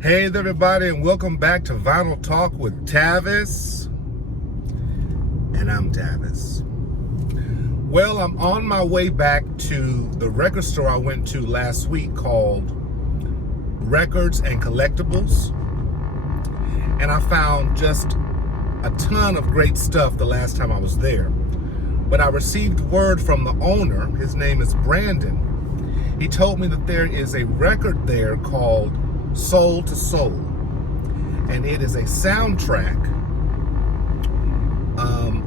Hey there, everybody, and welcome back to Vinyl Talk with Tavis. And I'm Tavis. Well, I'm on my way back to the record store I went to last week called Records and Collectibles. And I found just a ton of great stuff the last time I was there. But I received word from the owner, his name is Brandon. He told me that there is a record there called Soul to Soul, and it is a soundtrack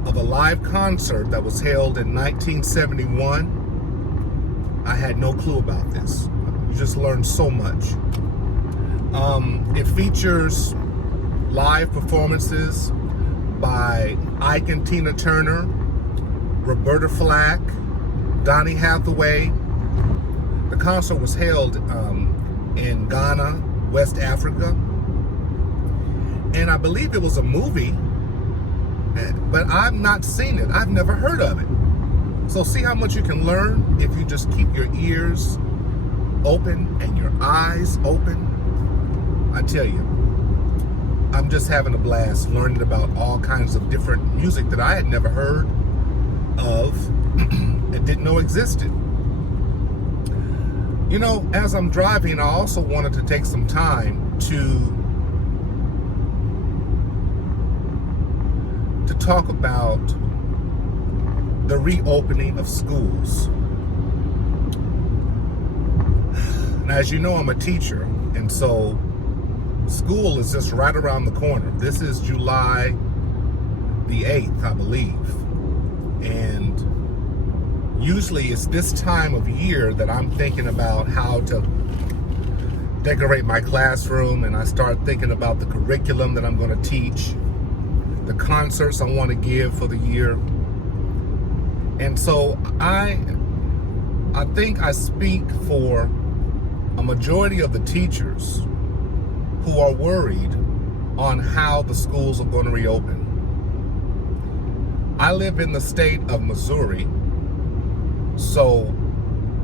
of a live concert that was held in 1971. I had no clue about this. You just learned so much. It features live performances by Ike and Tina Turner, Roberta Flack, Donny Hathaway. The concert was held in Ghana, West Africa, and I believe it was a movie, but I've not seen it. I've never heard of it. So see how much you can learn if you just keep your ears open and your eyes open. I tell you, I'm just having a blast learning about all kinds of different music that I had never heard of and didn't know existed. You know, as I'm driving, I also wanted to take some time to talk about the reopening of schools. Now, as you know, I'm a teacher, and so school is just right around the corner. This is July the 8th, I believe, and usually it's this time of year that I'm thinking about how to decorate my classroom, and I start thinking about the curriculum that I'm going to teach, the concerts I want to give for the year. And so I think I speak for a majority of the teachers who are worried on how the schools are going to reopen. I live in the state of Missouri. So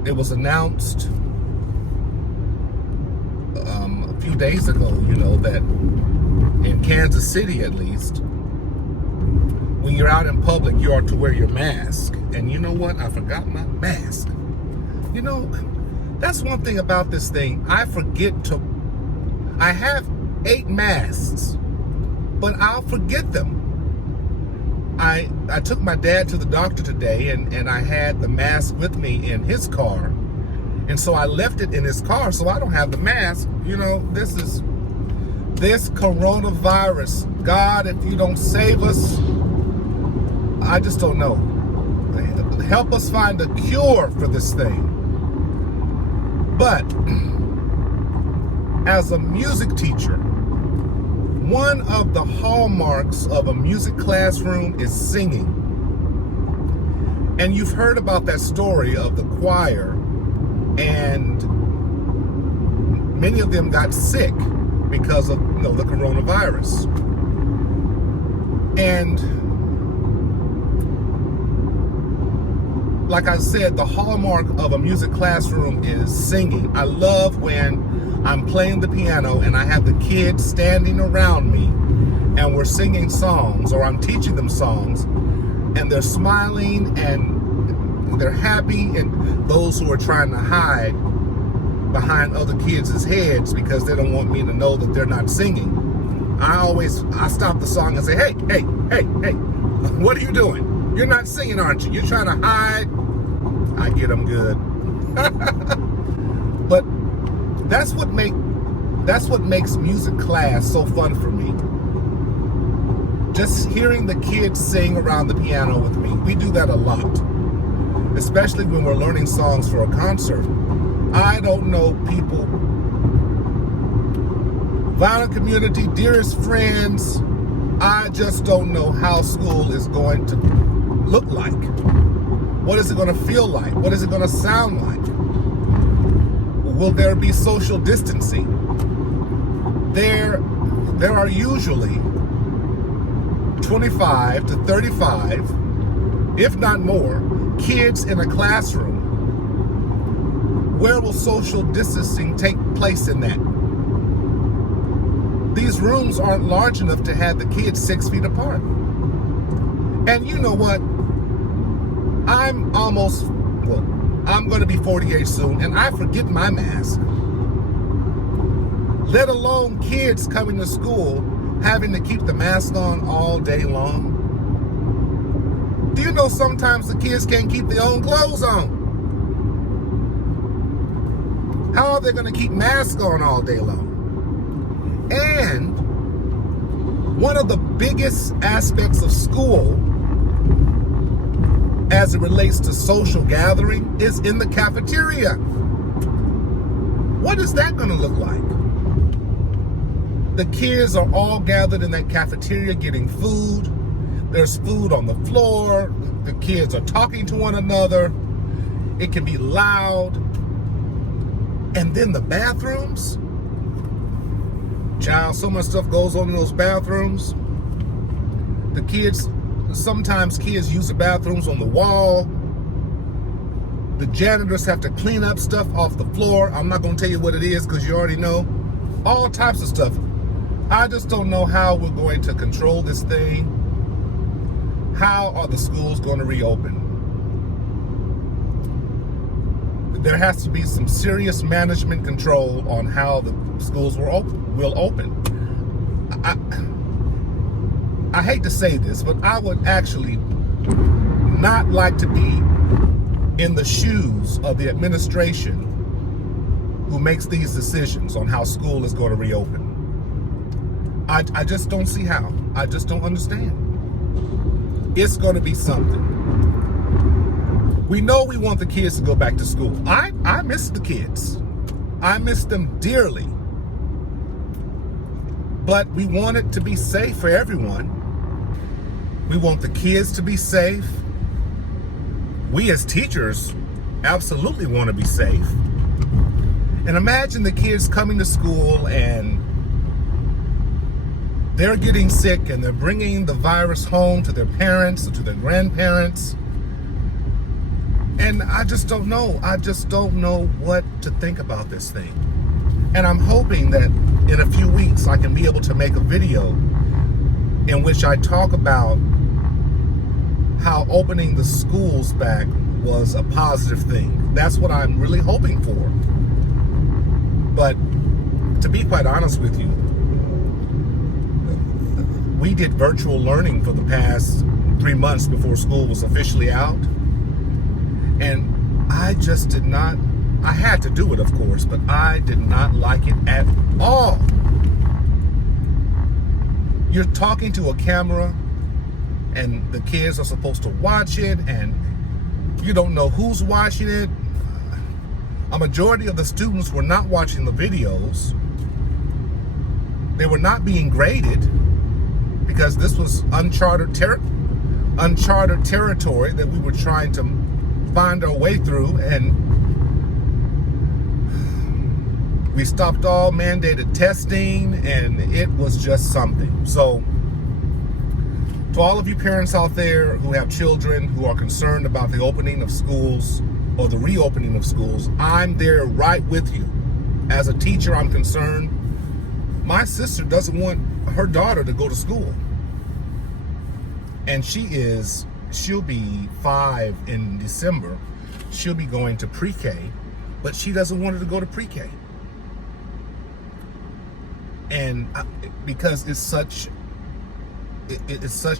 it was announced a few days ago, that in Kansas City, at least, when you're out in public, you are to wear your mask. And you know what? I forgot my mask. That's one thing about this thing. I have 8 masks, but I'll forget them. I took my dad to the doctor today, and I had the mask with me in his car. And so I left it in his car, so I don't have the mask. This coronavirus, God, if you don't save us, I just don't know. Help us find a cure for this thing. But as a music teacher, one of the hallmarks of a music classroom is singing. And you've heard about that story of the choir, and many of them got sick because of the coronavirus. And like I said, the hallmark of a music classroom is singing. I love when I'm playing the piano and I have the kids standing around me and we're singing songs, or I'm teaching them songs, and they're smiling and they're happy, and those who are trying to hide behind other kids' heads because they don't want me to know that they're not singing. I stop the song and say, hey, what are you doing? You're not singing, aren't you? You're trying to hide. I get them good. But that's what makes music class so fun for me. Just hearing the kids sing around the piano with me. We do that a lot, especially when we're learning songs for a concert. I don't know, people. Vinyl community, dearest friends, I just don't know how school is going to look like. What is it going to feel like? What is it going to sound like? Will there be social distancing? There are usually 25 to 35, if not more, kids in a classroom. Where will social distancing take place in that? these rooms aren't large enough to have the kids 6 feet apart. And you know what? I'm going to be 48 soon, and I forget my mask. Let alone kids coming to school having to keep the mask on all day long. Do you know sometimes the kids can't keep their own clothes on? How are they going to keep masks on all day long? And one of the biggest aspects of school as it relates to social gathering is in the cafeteria. What is that going to look like? The kids are all gathered in that cafeteria getting food. There's food on the floor. The kids are talking to one another. It can be loud. And then the bathrooms. Child, so much stuff goes on in those bathrooms. The kids, sometimes kids use the bathrooms on the wall. The janitors have to clean up stuff off the floor. I'm not going to tell you what it is because you already know. All types of stuff. I just don't know how we're going to control this thing. How are the schools going to reopen? There has to be some serious management control on how the schools will open. I hate to say this, but I would actually not like to be in the shoes of the administration who makes these decisions on how school is going to reopen. I just don't see how. I just don't understand. It's going to be something. We know we want the kids to go back to school. I miss the kids. I miss them dearly. But we want it to be safe for everyone. We want the kids to be safe. We as teachers absolutely want to be safe. And imagine the kids coming to school and they're getting sick and they're bringing the virus home to their parents or to their grandparents. And I just don't know. I just don't know what to think about this thing. And I'm hoping that in a few weeks I can be able to make a video in which I talk about how opening the schools back was a positive thing. That's what I'm really hoping for. But to be quite honest with you, we did virtual learning for the past 3 months before school was officially out. And I just did not, I had to do it, of course, but I did not like it at all. You're talking to a camera and the kids are supposed to watch it and you don't know who's watching it. A majority of the students were not watching the videos. They were not being graded because this was uncharted territory that we were trying to find our way through, and we stopped all mandated testing, and it was just something. So to all of you parents out there who have children who are concerned about the opening of schools or the reopening of schools, I'm there right with you. As a teacher, I'm concerned. My sister doesn't want her daughter to go to school. And she'll be 5 in December. She'll be going to pre-K, but she doesn't want her to go to pre-K. And because it's such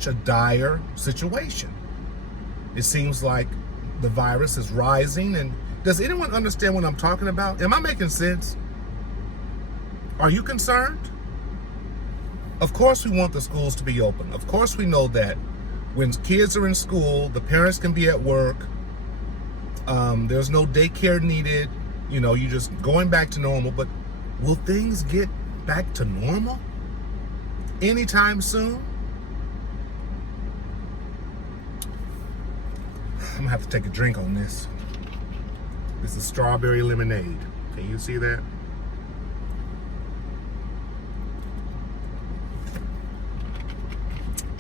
a dire situation. It seems like the virus is rising. And does anyone understand what I'm talking about? Am I making sense? Are you concerned? Of course we want the schools to be open. Of course we know that when kids are in school, the parents can be at work. There's no daycare needed. You know, you're just going back to normal. But will things get back to normal anytime soon? I'm gonna have to take a drink on this. This is strawberry lemonade. Can you see that?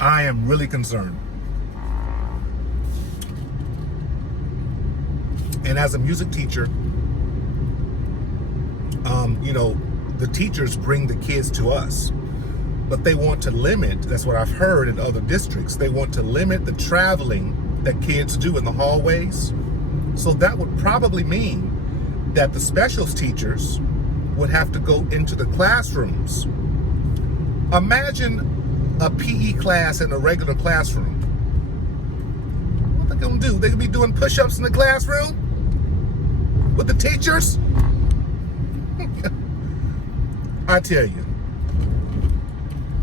I am really concerned. And as a music teacher, you know, the teachers bring the kids to us. But they want to limit, that's what I've heard in other districts, they want to limit the traveling that kids do in the hallways. So that would probably mean that the specials teachers would have to go into the classrooms. Imagine a PE class in a regular classroom. What they gonna do? They gonna be doing push-ups in the classroom with the teachers? I tell you.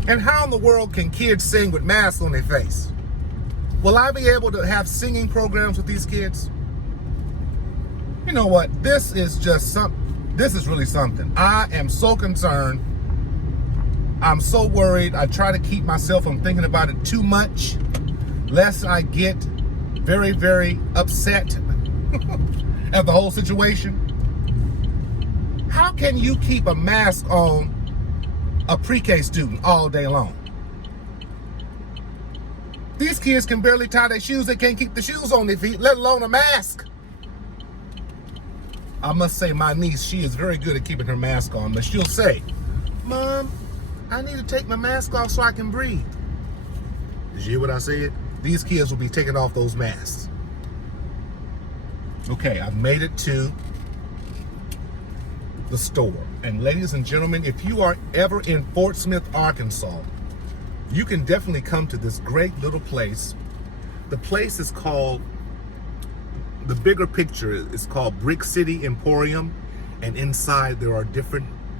And how in the world can kids sing with masks on their face? Will I be able to have singing programs with these kids? You know what? This is really something. I am so concerned. I'm so worried. I try to keep myself from thinking about it too much, lest I get very, very upset at the whole situation. How can you keep a mask on a pre-K student all day long? These kids can barely tie their shoes. They can't keep the shoes on their feet, let alone a mask. I must say my niece, she is very good at keeping her mask on, but she'll say, "Mom, I need to take my mask off so I can breathe." Did you hear what I said? These kids will be taking off those masks. Okay, I've made it to the store. And ladies and gentlemen, if you are ever in Fort Smith, Arkansas, you can definitely come to this great little place. The place is called, the bigger picture is called Brick City Emporium. And inside there are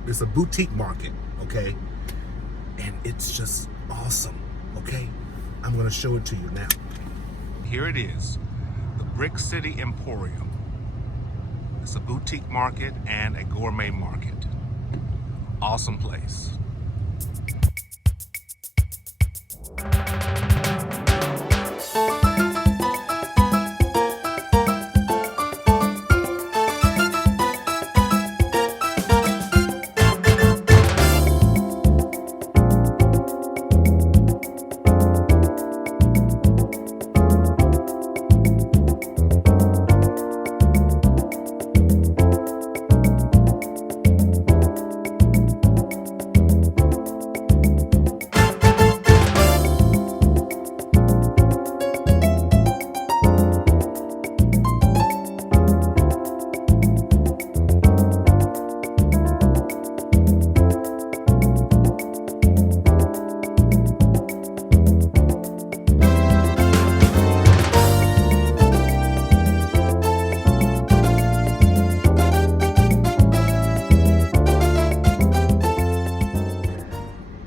it's a boutique market, okay? And it's just awesome, okay? I'm gonna show it to you now. Here it is, the Brick City Emporium. It's a boutique market and a gourmet market. Awesome place.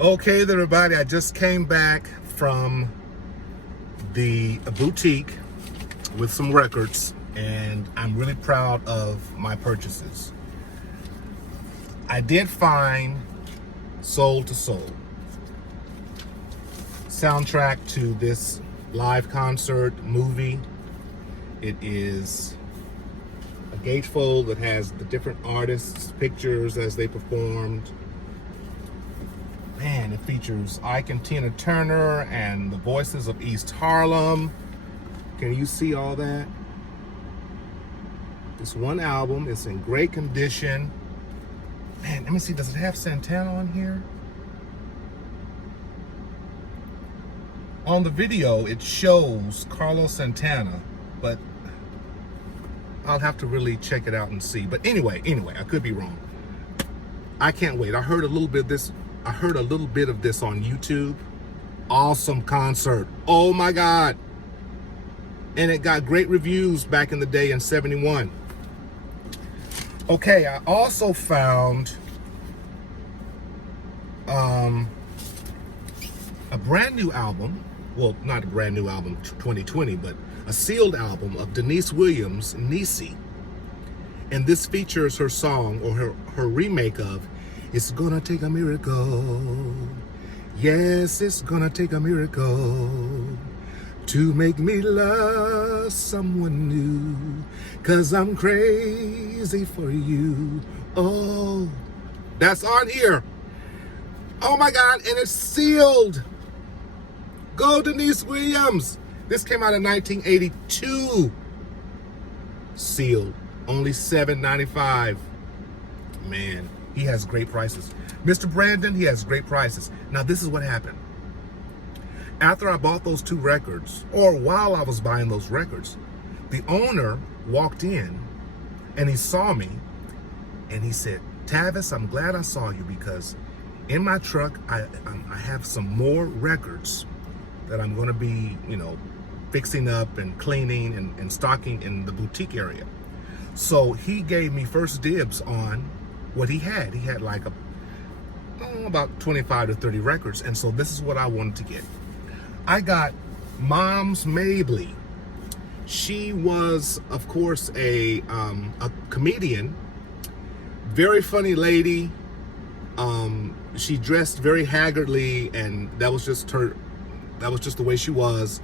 Okay, everybody, I just came back from the boutique with some records, and I'm really proud of my purchases. I did find Soul to Soul, soundtrack to this live concert movie. It is a gatefold that has the different artists' pictures as they performed. Man, it features Ike and Tina Turner and the voices of East Harlem. Can you see all that? This one album is in great condition. Man, let me see, does it have Santana on here? On the video, it shows Carlos Santana, but I'll have to really check it out and see. But anyway, I could be wrong. I can't wait. I heard a little bit of this on YouTube. Awesome concert. Oh my God. And it got great reviews back in the day in '71. Okay, I also found a brand new album. Well, not a brand new album, 2020, but a sealed album of Deniece Williams, Niecy. And this features her song, or her remake of It's Gonna Take a Miracle. Yes, it's gonna take a miracle to make me love someone new, 'cause I'm crazy for you. Oh, that's on here. Oh my God, and it's sealed. Go Deniece Williams. This came out in 1982. Sealed, only $7.95. Man, He has great prices. Mr. Brandon, he has great prices. Now, this is what happened. After I bought those 2 records, or while I was buying those records, the owner walked in and he saw me and he said, Tavis, I'm glad I saw you because in my truck, I have some more records that I'm going to be, fixing up and cleaning and stocking in the boutique area. So he gave me first dibs on what he had. He had like about 25 to 30 records. And so this is what I wanted to get. I got Moms Mabley. She was, of course, a comedian, very funny lady. She dressed very haggardly, and that was just her. That was just the way she was.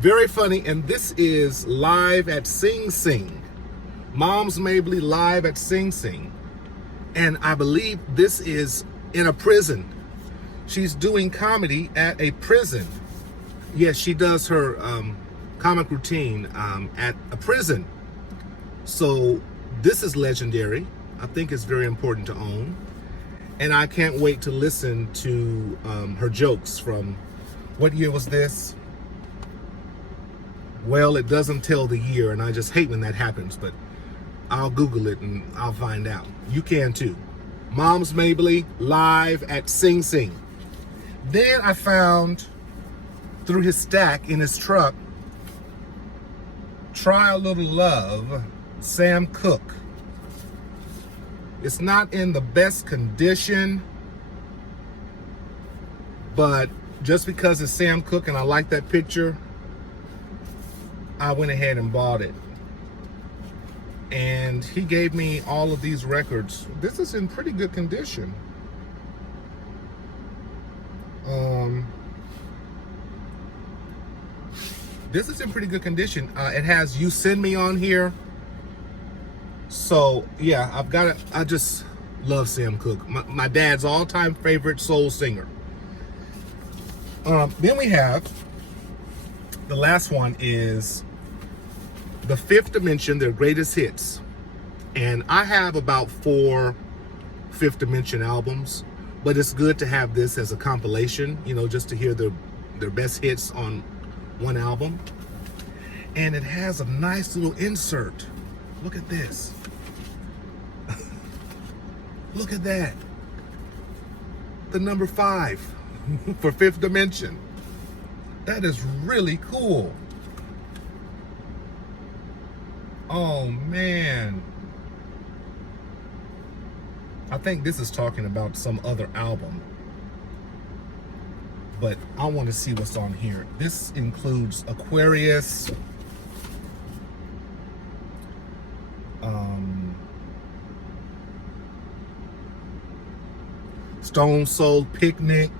Very funny, and this is live at Sing Sing. Moms Mabley live at Sing Sing. And I believe this is in a prison. She's doing comedy at a prison. Yes, she does her comic routine at a prison. So this is legendary. I think it's very important to own. And I can't wait to listen to her jokes from, what year was this? Well, it doesn't tell the year, and I just hate when that happens, but I'll Google it and I'll find out. You can too. Moms Mabley live at Sing Sing. Then I found, through his stack in his truck, Try a Little Love, Sam Cooke. It's not in the best condition, but just because it's Sam Cooke and I like that picture, I went ahead and bought it. And he gave me all of these records. This is in pretty good condition. This is in pretty good condition. It has You Send Me on here. So yeah, I've got it. I just love Sam Cooke. My dad's all-time favorite soul singer. Then we have, the last one is The Fifth Dimension, their greatest hits. And I have about 4 Fifth Dimension albums, but it's good to have this as a compilation, just to hear their best hits on one album. And it has a nice little insert. Look at this. Look at that. The number 5 for Fifth Dimension. That is really cool. Oh man. I think this is talking about some other album, but I want to see what's on here. This includes Aquarius, Stone Soul Picnic,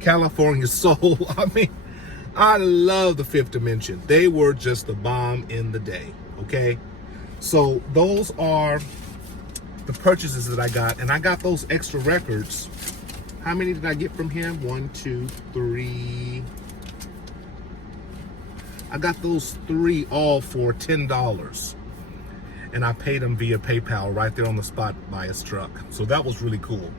California Soul. I mean, I love the Fifth Dimension. They were just the bomb in the day, okay? So those are the purchases that I got, and I got those extra records. How many did I get from him? 1, 2, 3. I got those 3 all for $10. And I paid him via PayPal right there on the spot by his truck. So that was really cool.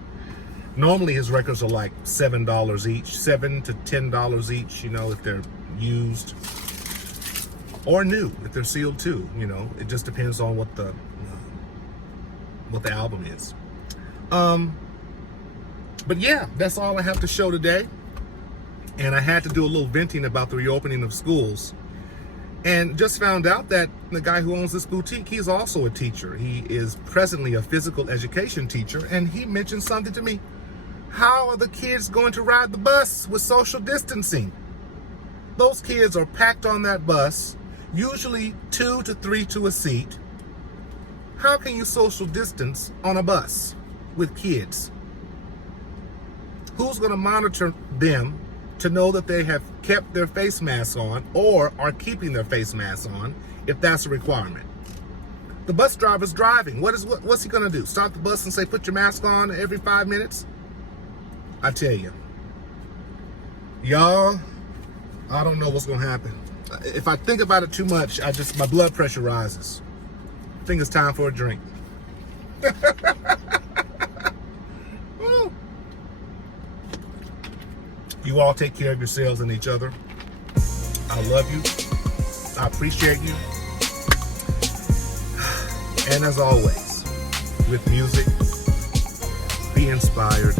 Normally his records are like $7 each, $7 to $10 each, if they're used. Or new, if they're sealed too, It just depends on what the album is. But yeah, that's all I have to show today. And I had to do a little venting about the reopening of schools. And just found out that the guy who owns this boutique, he's also a teacher. He is presently a physical education teacher. And he mentioned something to me. How are the kids going to ride the bus with social distancing? Those kids are packed on that bus, usually 2 to 3 to a seat. How can you social distance on a bus with kids? Who's going to monitor them to know that they have kept their face masks on or are keeping their face masks on if that's a requirement? The bus driver's driving. What's he going to do? Stop the bus and say, put your mask on every 5 minutes? I tell you, y'all, I don't know what's going to happen. If I think about it too much, my blood pressure rises. I think it's time for a drink. You all take care of yourselves and each other. I love you. I appreciate you. And as always, with music, be inspired,